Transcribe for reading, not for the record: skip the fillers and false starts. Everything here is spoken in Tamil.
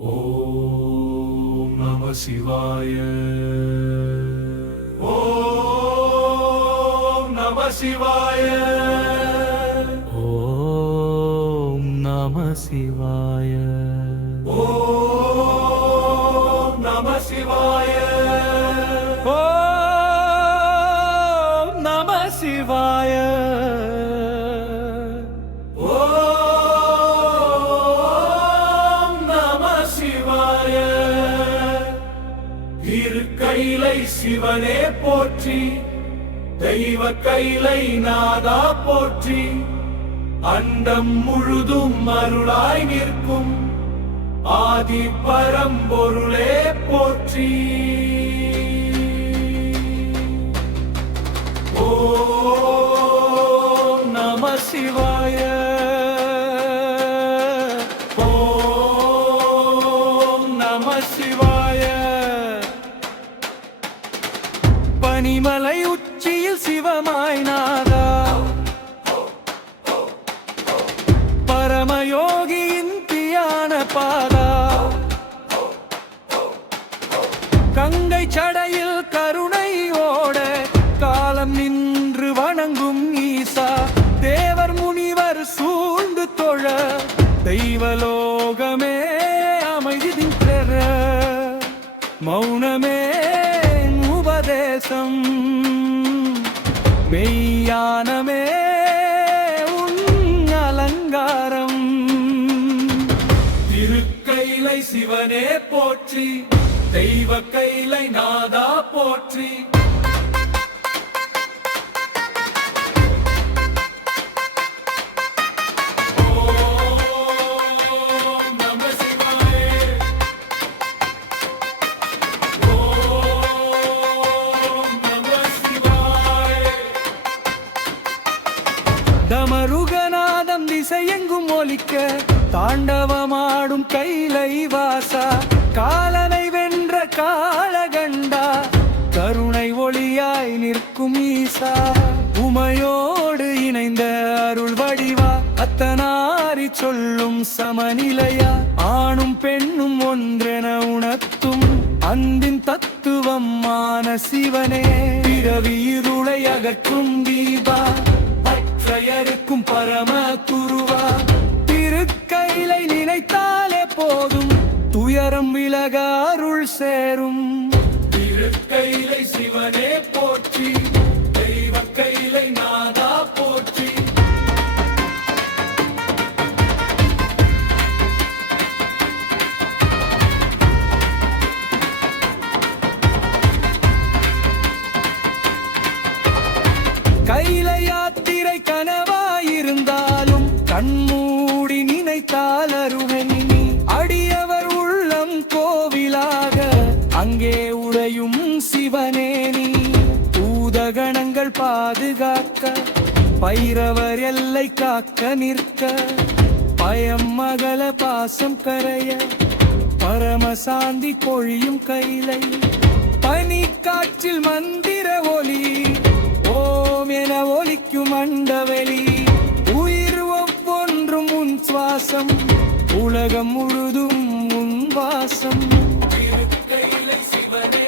ஓம் நம சிவாய. ஓம் நம சிவாய. ஓம் நம சிவாய. ஓம் நம சிவாய. ஓம் நம சிவாய. கைலை சிவனே போற்றி, தெய்வ கைலை நாதா போற்றி, அண்டம் முழுதும் அருளாய் நிற்கும் ஆதி பரம்பொருளே போற்றி. ஓம் நம சிவாய. ஓம் நம சிவாய. பனிமலை உச்சியில் சிவமாய் நாதா, பரமயோகியின் தியான பாதா, கங்கை சடையில் கருணையோட காலம் நின்று வணங்கும் ஈசா, தேவர் முனிவர் சூழ்ந்து தொழ தெய்வலோகமே அமைதி பெற, மௌனமே உபதேசம் மெய்யானமே உன் அலங்காரம். திருக்கைலை சிவனே போற்றி, தெய்வ கைலை நாதா போற்றி. தமருகநாதம் திசையெங்கும் ஒலிக்க தாண்டவமாடும் கைலை வாசா, காலனை வென்ற காலகண்டா, கருணை ஒளியாய் நிற்கும் ஈசா, உமையோடு இணைந்த அருள் வடிவா, அத்தனாரி சொல்லும் சமநிலையா, ஆணும் பெண்ணும் ஒன்றென உணர்த்தும் அன்பின் தத்துவம் மான சிவனே, பிறவி இருளை அகற்றும் தீபா, பற்றையறுக்கும் பரம குருவா, திருக்கைலை நினைத்தாலே போதும் துயரம் விலக அருள் சேரும். திருக்கைலை சிவனே போற்றி, தெய்வ கைலை நாதா போற்றி. கைலை யாத்திரை கனவாயிருந்தாலும் கண்மூடி நினைத்தால் அருகனி, அடியவர் உள்ளம் கோவிலாக அங்கே உறையும் சிவனே நீ, பூதகணங்கள் பாதுகாக்க பைரவர் எல்லை காக்க நிற்க, பயம் மகள பாசம் கரைய பரமசாந்தி பொழியும் கைலை, பனி காற்றில் மந்திர ஒலி ஓம் என ஒலிக்கும் அண்டவெளி, உயிர் ஒவ்வொன்றும் உன் சுவாசம், உலகம் முழுதும் உன் வாசம். திருக்கைலை சிவனே